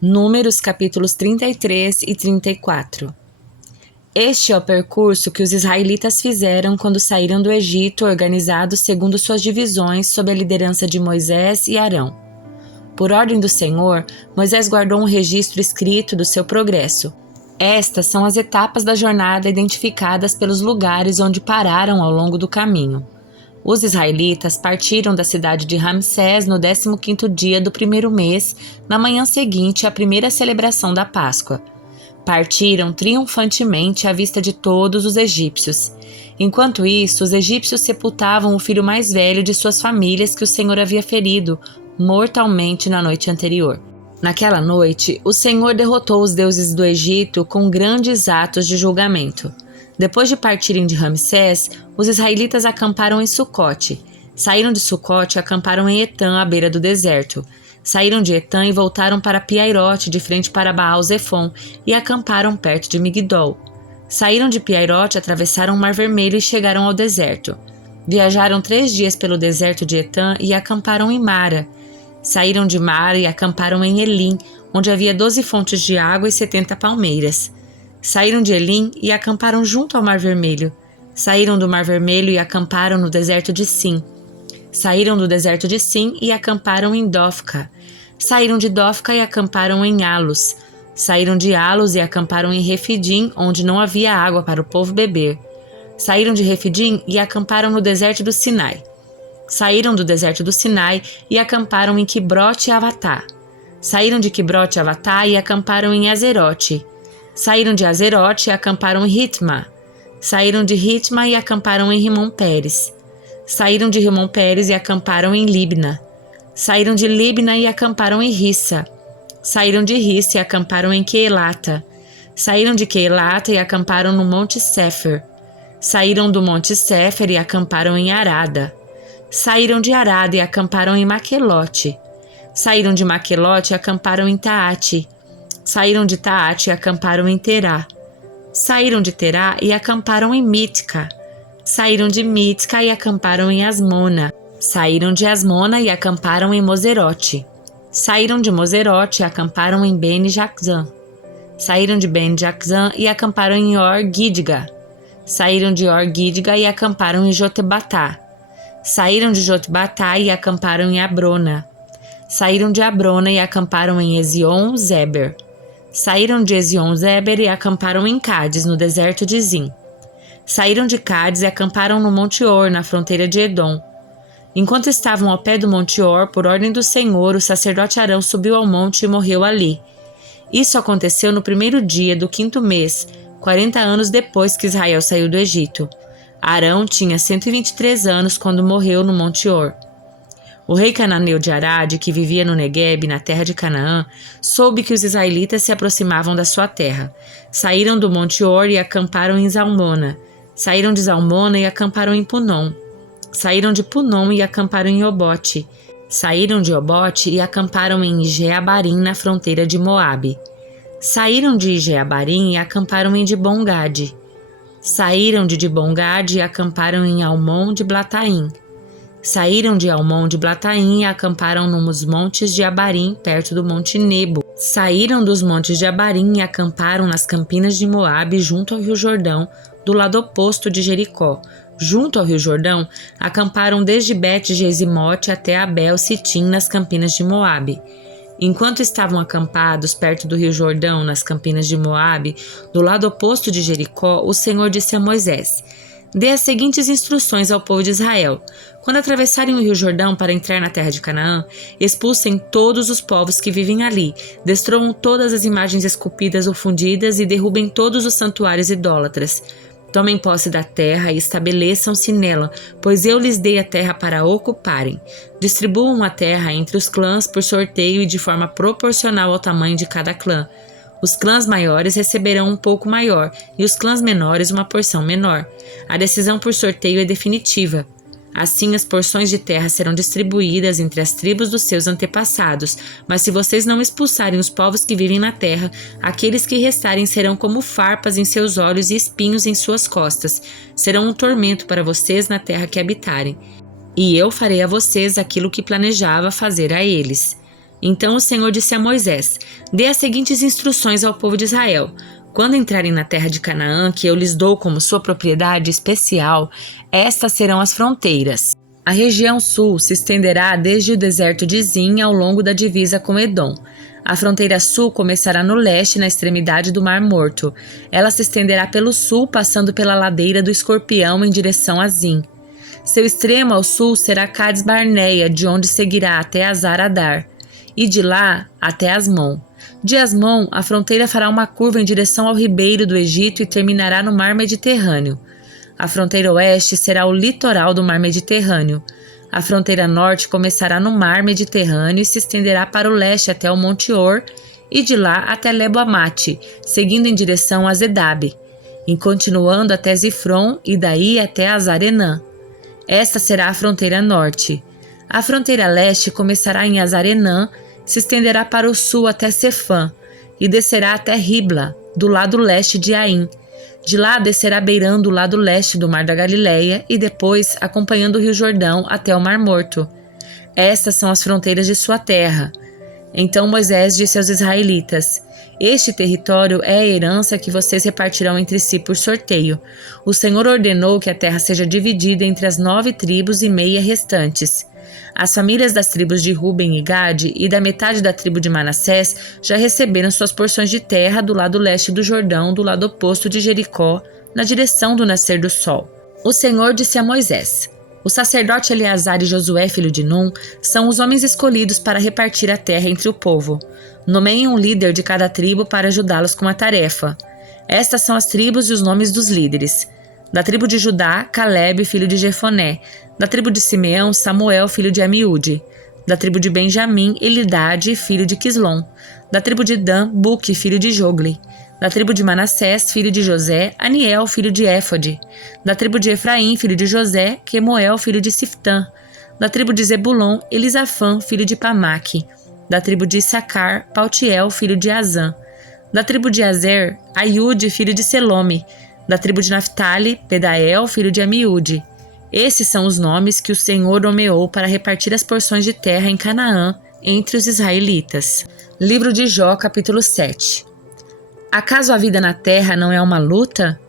Números capítulos 33 e 34. Este é o percurso que os israelitas fizeram quando saíram do Egito, organizados segundo suas divisões, sob a liderança de Moisés e Arão. Por ordem do Senhor, Moisés guardou um registro escrito do seu progresso. Estas são as etapas da jornada identificadas pelos lugares onde pararam ao longo do caminho. Os israelitas partiram da cidade de Ramsés no 15º dia do primeiro mês, na manhã seguinte à primeira celebração da Páscoa. Partiram triunfantemente à vista de todos os egípcios. Enquanto isso, os egípcios sepultavam o filho mais velho de suas famílias que o Senhor havia ferido mortalmente na noite anterior. Naquela noite, o Senhor derrotou os deuses do Egito com grandes atos de julgamento. Depois de partirem de Ramsés, os israelitas acamparam em Sucote. Saíram de Sucote e acamparam em Etã, à beira do deserto. Saíram de Etã e voltaram para Piairote, de frente para Baal-Zefon, e acamparam perto de Migdol. Saíram de Piairote, atravessaram o Mar Vermelho e chegaram ao deserto. Viajaram 3 dias pelo deserto de Etã e acamparam em Mara. Saíram de Mara e acamparam em Elim, onde havia 12 fontes de água e 70 palmeiras. Saíram de Elim e acamparam junto ao Mar Vermelho. Saíram do Mar Vermelho e acamparam no deserto de Sim. Saíram do deserto de Sim e acamparam em Dofca. Saíram de Dofca e acamparam em Alos. Saíram de Alos e acamparam em Refidim, onde não havia água para o povo beber. Saíram de Refidim e acamparam no deserto do Sinai. Saíram do deserto do Sinai e acamparam em Quibrote e Avatá. Saíram de Quibrote e Avatá e acamparam em Azerote. Saíram de Azerote e acamparam em Ritma. Saíram de Ritma e acamparam em Rimon-Pérez. Saíram de Rimon-Pérez e acamparam em Libna. Saíram de Libna e acamparam em Rissa. Saíram de Rissa e acamparam em Queilata. Saíram de Queilata e acamparam no Monte Sefer. Saíram do Monte Sefer e acamparam em Arada. Saíram de Arada e acamparam em Maquelote. Saíram de Maquelote e acamparam em Taate. Saíram de Taate e acamparam em Terá. Saíram de Terá e acamparam em Mitka. Saíram de Mitka e acamparam em Asmona. Saíram de Asmona e acamparam em Moserote. Saíram de Moserote e acamparam em Ben-Jaczã. Saíram de Ben-Jaczã e acamparam em Or-Gidga. Saíram de Or-Gidga e acamparam em Jotebatá. Saíram de Jotebatá e acamparam em Abrona. Saíram de Abrona e acamparam em Ezion-Zeber. Saíram de Ezion-Zeber e acamparam em Cádiz, no deserto de Zim. Saíram de Cádiz e acamparam no Monte Or, na fronteira de Edom. Enquanto estavam ao pé do Monte Or, por ordem do Senhor, o sacerdote Arão subiu ao monte e morreu ali. Isso aconteceu no primeiro dia do 5º mês, 40 anos depois que Israel saiu do Egito. Arão tinha 123 anos quando morreu no Monte Or. O rei cananeu de Arade, que vivia no Neguebe, na terra de Canaã, soube que os israelitas se aproximavam da sua terra. Saíram do Monte Or e acamparam em Zalmona. Saíram de Zalmona e acamparam em Punom. Saíram de Punom e acamparam em Obote. Saíram de Obote e acamparam em Jeabarim, na fronteira de Moabe. Saíram de Jeabarim e acamparam em Dibongade. Saíram de Dibongade e acamparam em Almon de Blataim. Saíram de Almon de Blataim e acamparam nos montes de Abarim, perto do Monte Nebo. Saíram dos montes de Abarim e acamparam nas campinas de Moabe, junto ao rio Jordão, do lado oposto de Jericó. Junto ao rio Jordão, acamparam desde Bet-Gesimote até Abel-Sitim, nas campinas de Moabe. Enquanto estavam acampados perto do rio Jordão, nas campinas de Moabe, do lado oposto de Jericó, o Senhor disse a Moisés: dê as seguintes instruções ao povo de Israel. Quando atravessarem o rio Jordão para entrar na terra de Canaã, expulsem todos os povos que vivem ali, destruam todas as imagens esculpidas ou fundidas e derrubem todos os santuários idólatras. Tomem posse da terra e estabeleçam-se nela, pois eu lhes dei a terra para a ocuparem. Distribuam a terra entre os clãs por sorteio e de forma proporcional ao tamanho de cada clã. Os clãs maiores receberão um pouco maior e os clãs menores uma porção menor. A decisão por sorteio é definitiva. Assim, as porções de terra serão distribuídas entre as tribos dos seus antepassados, mas se vocês não expulsarem os povos que vivem na terra, aqueles que restarem serão como farpas em seus olhos e espinhos em suas costas. Serão um tormento para vocês na terra que habitarem. E eu farei a vocês aquilo que planejava fazer a eles. Então o Senhor disse a Moisés: dê as seguintes instruções ao povo de Israel. Quando entrarem na terra de Canaã, que eu lhes dou como sua propriedade especial, estas serão as fronteiras. A região sul se estenderá desde o deserto de Zin ao longo da divisa com Edom. A fronteira sul começará no leste, na extremidade do Mar Morto. Ela se estenderá pelo sul, passando pela ladeira do Escorpião em direção a Zin. Seu extremo ao sul será Cades Barneia, de onde seguirá até Azar-Adar, e de lá até Asmon. De Asmon, a fronteira fará uma curva em direção ao ribeiro do Egito e terminará no Mar Mediterrâneo. A fronteira oeste será o litoral do Mar Mediterrâneo. A fronteira norte começará no Mar Mediterrâneo e se estenderá para o leste até o Monte Or e de lá até Lebo-Amate, seguindo em direção a Zedab, e continuando até Zifron e daí até Azar-Enã. Esta será a fronteira norte. A fronteira leste começará em Azar-Enã, se estenderá para o sul até Sefã e descerá até Ribla, do lado leste de Aim. De lá descerá beirando o lado leste do Mar da Galileia e depois acompanhando o Rio Jordão até o Mar Morto. Estas são as fronteiras de sua terra. Então Moisés disse aos israelitas: este território é a herança que vocês repartirão entre si por sorteio. O Senhor ordenou que a terra seja dividida entre as 9 tribos e meia restantes. As famílias das tribos de Ruben e Gade e da metade da tribo de Manassés já receberam suas porções de terra do lado leste do Jordão, do lado oposto de Jericó, na direção do nascer do sol. O Senhor disse a Moisés: o sacerdote Eleazar e Josué, filho de Num, são os homens escolhidos para repartir a terra entre o povo. Nomeiem um líder de cada tribo para ajudá-los com a tarefa. Estas são as tribos e os nomes dos líderes. Da tribo de Judá, Calebe, filho de Jefoné. Da tribo de Simeão, Samuel, filho de Amiúde. Da tribo de Benjamim, Elidade, filho de Quislom. Da tribo de Dan, Buque, filho de Jogli. Da tribo de Manassés, filho de José, Aniel, filho de Éfode. Da tribo de Efraim, filho de José, Quemuel, filho de Siftã. Da tribo de Zebulon, Elisafã, filho de Pamaque. Da tribo de Issacar, Paltiel, filho de Azã. Da tribo de Azer, Aiude, filho de Selome. Da tribo de Naftali, Pedael, filho de Amiúde. Esses são os nomes que o Senhor nomeou para repartir as porções de terra em Canaã entre os israelitas. Livro de Jó, capítulo 7. Acaso a vida na terra não é uma luta?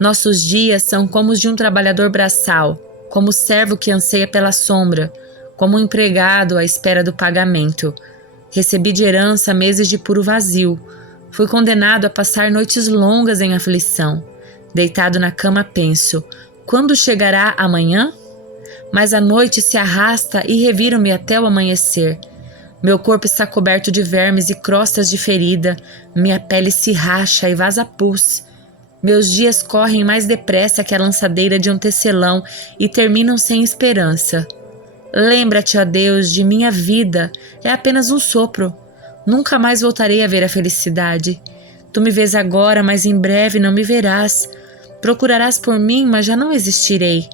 Nossos dias são como os de um trabalhador braçal, como o servo que anseia pela sombra, como um empregado à espera do pagamento. Recebi de herança meses de puro vazio. Fui condenado a passar noites longas em aflição. Deitado na cama penso: quando chegará amanhã? Mas a noite se arrasta e reviro-me até o amanhecer. Meu corpo está coberto de vermes e crostas de ferida, minha pele se racha e vaza pus. Meus dias correm mais depressa que a lançadeira de um tecelão e terminam sem esperança. Lembra-te, ó Deus, de minha vida, é apenas um sopro. Nunca mais voltarei a ver a felicidade. Tu me vês agora, mas em breve não me verás. Procurarás por mim, mas já não existirei.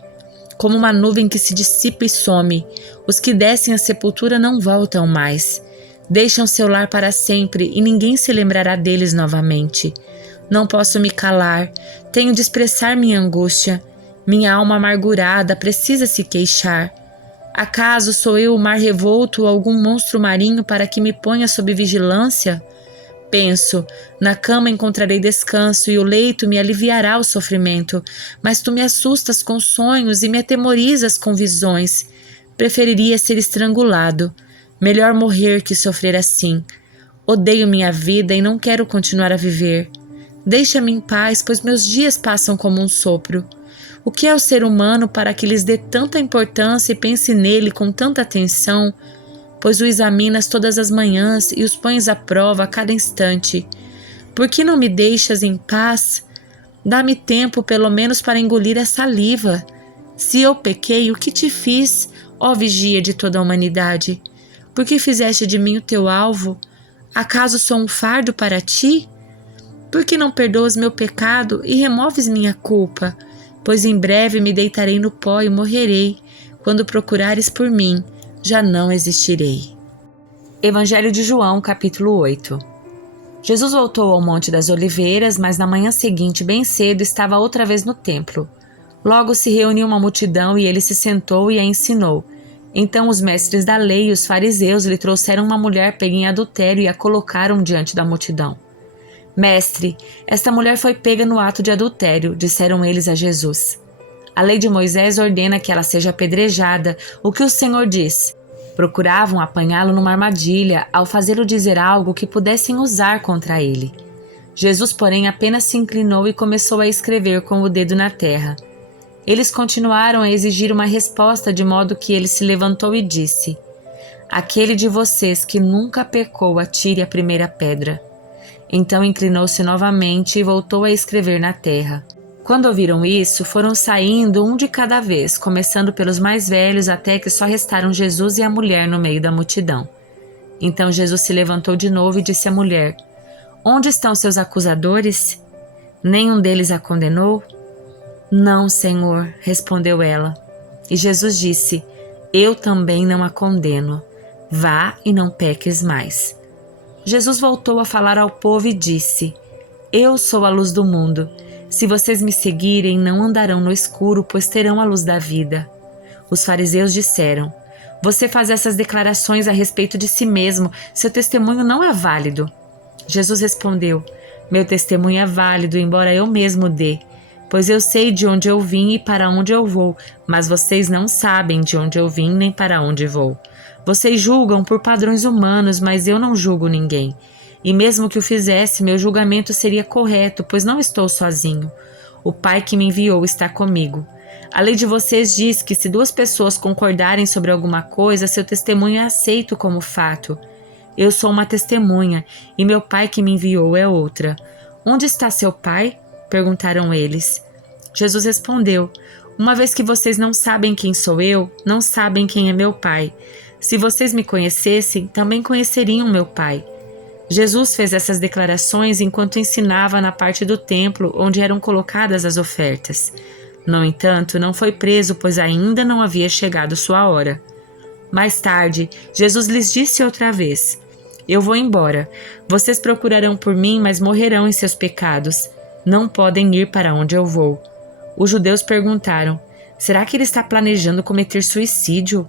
Como uma nuvem que se dissipa e some, os que descem à sepultura não voltam mais. Deixam seu lar para sempre e ninguém se lembrará deles novamente. Não posso me calar, tenho de expressar minha angústia. Minha alma amargurada precisa se queixar. Acaso sou eu o mar revolto ou algum monstro marinho para que me ponha sob vigilância? Penso, na cama encontrarei descanso e o leito me aliviará o sofrimento, mas tu me assustas com sonhos e me atemorizas com visões. Preferiria ser estrangulado. Melhor morrer que sofrer assim. Odeio minha vida e não quero continuar a viver. Deixa-me em paz, pois meus dias passam como um sopro. O que é o ser humano para que lhes dê tanta importância e pense nele com tanta atenção? Pois o examinas todas as manhãs e os pões à prova a cada instante. Por que não me deixas em paz? Dá-me tempo, pelo menos, para engolir a saliva. Se eu pequei, o que te fiz, ó vigia de toda a humanidade? Por que fizeste de mim o teu alvo? Acaso sou um fardo para ti? Por que não perdoas meu pecado e removes minha culpa? Pois em breve me deitarei no pó e morrerei. Quando procurares por mim, já não existirei. Evangelho de João, capítulo 8. Jesus voltou ao Monte das Oliveiras, mas na manhã seguinte, bem cedo, estava outra vez no templo. Logo se reuniu uma multidão e ele se sentou e a ensinou. Então os mestres da lei e os fariseus lhe trouxeram uma mulher pega em adultério e a colocaram diante da multidão. Mestre, esta mulher foi pega no ato de adultério, disseram eles a Jesus. A lei de Moisés ordena que ela seja apedrejada. O que o Senhor diz? Procuravam apanhá-lo numa armadilha ao fazê-lo dizer algo que pudessem usar contra ele. Jesus, porém, apenas se inclinou e começou a escrever com o dedo na terra. Eles continuaram a exigir uma resposta, de modo que ele se levantou e disse: Aquele de vocês que nunca pecou, atire a primeira pedra. Então inclinou-se novamente e voltou a escrever na terra. Quando ouviram isso, foram saindo um de cada vez, começando pelos mais velhos, até que só restaram Jesus e a mulher no meio da multidão. Então Jesus se levantou de novo e disse à mulher: Onde estão seus acusadores? Nenhum deles a condenou? Não, Senhor, respondeu ela. E Jesus disse: Eu também não a condeno. Vá e não peques mais. Jesus voltou a falar ao povo e disse: Eu sou a luz do mundo. Se vocês me seguirem, não andarão no escuro, pois terão a luz da vida. Os fariseus disseram: Você faz essas declarações a respeito de si mesmo. Seu testemunho não é válido. Jesus respondeu: Meu testemunho é válido, embora eu mesmo dê. Pois eu sei de onde eu vim e para onde eu vou, mas vocês não sabem de onde eu vim nem para onde vou. Vocês julgam por padrões humanos, mas eu não julgo ninguém. E mesmo que o fizesse, meu julgamento seria correto, pois não estou sozinho. O Pai que me enviou está comigo. A lei de vocês diz que se duas pessoas concordarem sobre alguma coisa, seu testemunho é aceito como fato. Eu sou uma testemunha, e meu Pai que me enviou é outra. Onde está seu Pai? Perguntaram eles. Jesus respondeu: Uma vez que vocês não sabem quem sou eu, não sabem quem é meu Pai. Se vocês me conhecessem, também conheceriam meu Pai. Jesus fez essas declarações enquanto ensinava na parte do templo onde eram colocadas as ofertas. No entanto, não foi preso, pois ainda não havia chegado sua hora. Mais tarde, Jesus lhes disse outra vez: Eu vou embora. Vocês procurarão por mim, mas morrerão em seus pecados. Não podem ir para onde eu vou. Os judeus perguntaram: Será que ele está planejando cometer suicídio?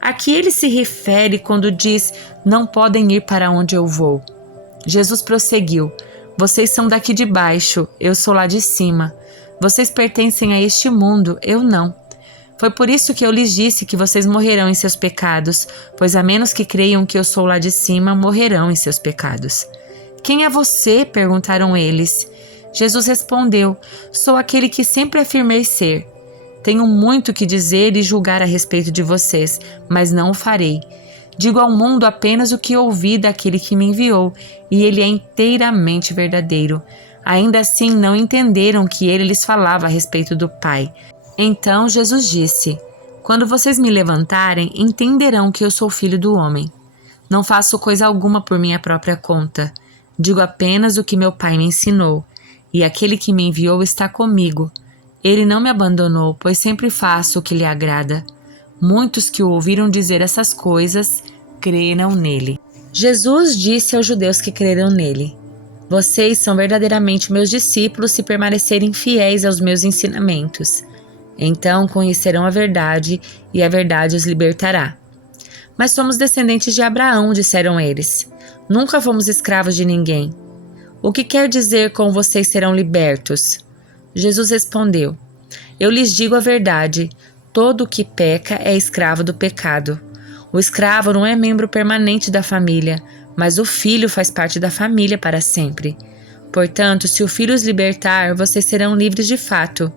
A que ele se refere quando diz: Não podem ir para onde eu vou? Jesus prosseguiu: Vocês são daqui de baixo, eu sou lá de cima. Vocês pertencem a este mundo, eu não. Foi por isso que eu lhes disse que vocês morrerão em seus pecados, pois a menos que creiam que eu sou lá de cima, morrerão em seus pecados. Quem é você? Perguntaram eles. Jesus respondeu: Sou aquele que sempre afirmei ser. Tenho muito que dizer e julgar a respeito de vocês, mas não o farei. Digo ao mundo apenas o que ouvi daquele que me enviou, e ele é inteiramente verdadeiro. Ainda assim não entenderam que ele lhes falava a respeito do Pai. Então Jesus disse: Quando vocês me levantarem, entenderão que eu sou filho do homem. Não faço coisa alguma por minha própria conta. Digo apenas o que meu Pai me ensinou, e aquele que me enviou está comigo. Ele não me abandonou, pois sempre faço o que lhe agrada. Muitos que o ouviram dizer essas coisas creram nele. Jesus disse aos judeus que creram nele: Vocês são verdadeiramente meus discípulos se permanecerem fiéis aos meus ensinamentos. Então conhecerão a verdade, e a verdade os libertará. Mas somos descendentes de Abraão, disseram eles. Nunca fomos escravos de ninguém. O que quer dizer com vocês serão libertos? Jesus respondeu: Eu lhes digo a verdade. Todo o que peca é escravo do pecado. O escravo não é membro permanente da família, mas o filho faz parte da família para sempre. Portanto, se o filho os libertar, vocês serão livres de fato.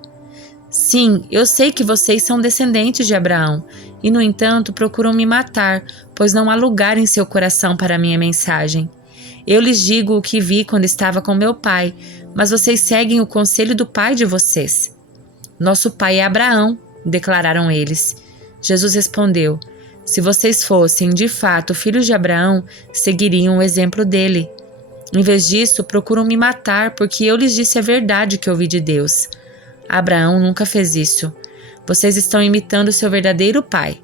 Sim, eu sei que vocês são descendentes de Abraão, e no entanto procuram me matar, pois não há lugar em seu coração para a minha mensagem. Eu lhes digo o que vi quando estava com meu pai, mas vocês seguem o conselho do pai de vocês. Nosso pai é Abraão, declararam eles. Jesus respondeu: Se vocês fossem, de fato, filhos de Abraão, seguiriam o exemplo dele. Em vez disso, procuram me matar, porque eu lhes disse a verdade que ouvi de Deus. Abraão nunca fez isso. Vocês estão imitando seu verdadeiro pai.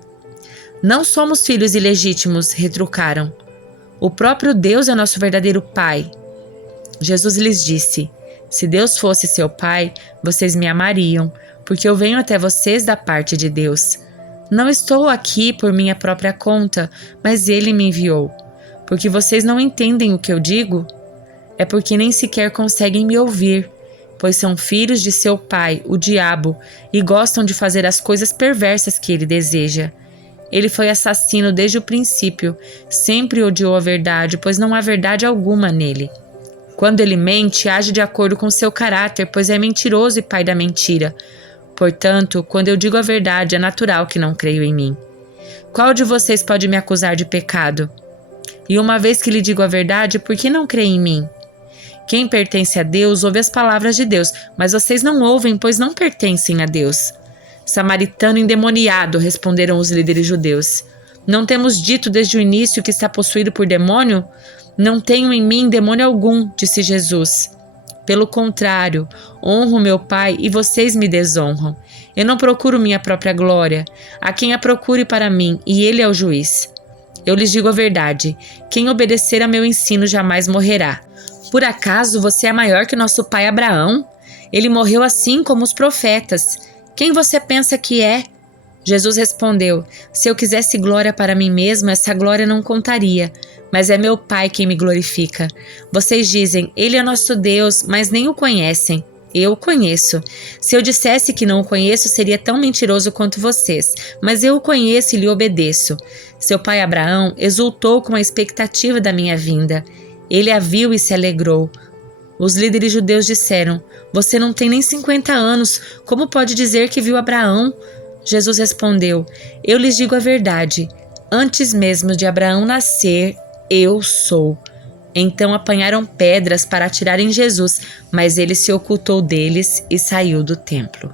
Não somos filhos ilegítimos, retrucaram. O próprio Deus é nosso verdadeiro pai. Jesus lhes disse: Se Deus fosse seu pai, vocês me amariam, porque eu venho até vocês da parte de Deus. Não estou aqui por minha própria conta, mas ele me enviou. Porque vocês não entendem o que eu digo? É porque nem sequer conseguem me ouvir, pois são filhos de seu pai, o diabo, e gostam de fazer as coisas perversas que ele deseja. Ele foi assassino desde o princípio, sempre odiou a verdade, pois não há verdade alguma nele. Quando ele mente, age de acordo com seu caráter, pois é mentiroso e pai da mentira. Portanto, quando eu digo a verdade, é natural que não creio em mim. Qual de vocês pode me acusar de pecado? E uma vez que lhe digo a verdade, por que não crê em mim? Quem pertence a Deus ouve as palavras de Deus, mas vocês não ouvem, pois não pertencem a Deus. Samaritano endemoniado, responderam os líderes judeus. Não temos dito desde o início que está possuído por demônio? Não tenho em mim demônio algum, disse Jesus. Pelo contrário, honro meu Pai e vocês me desonram. Eu não procuro minha própria glória. Há quem a procure para mim, e ele é o juiz. Eu lhes digo a verdade, quem obedecer a meu ensino jamais morrerá. Por acaso você é maior que nosso pai Abraão? Ele morreu assim como os profetas. Quem você pensa que é? Jesus respondeu, se eu quisesse glória para mim mesmo, essa glória não contaria, mas é meu Pai quem me glorifica. Vocês dizem, ele é nosso Deus, mas nem o conhecem. Eu o conheço. Se eu dissesse que não o conheço, seria tão mentiroso quanto vocês, mas eu o conheço e lhe obedeço. Seu pai Abraão exultou com a expectativa da minha vinda. Ele a viu e se alegrou. Os líderes judeus disseram, você não tem nem 50 anos, como pode dizer que viu Abraão? Jesus respondeu, eu lhes digo a verdade, antes mesmo de Abraão nascer, eu sou. Então apanharam pedras para atirar em Jesus, mas ele se ocultou deles e saiu do templo.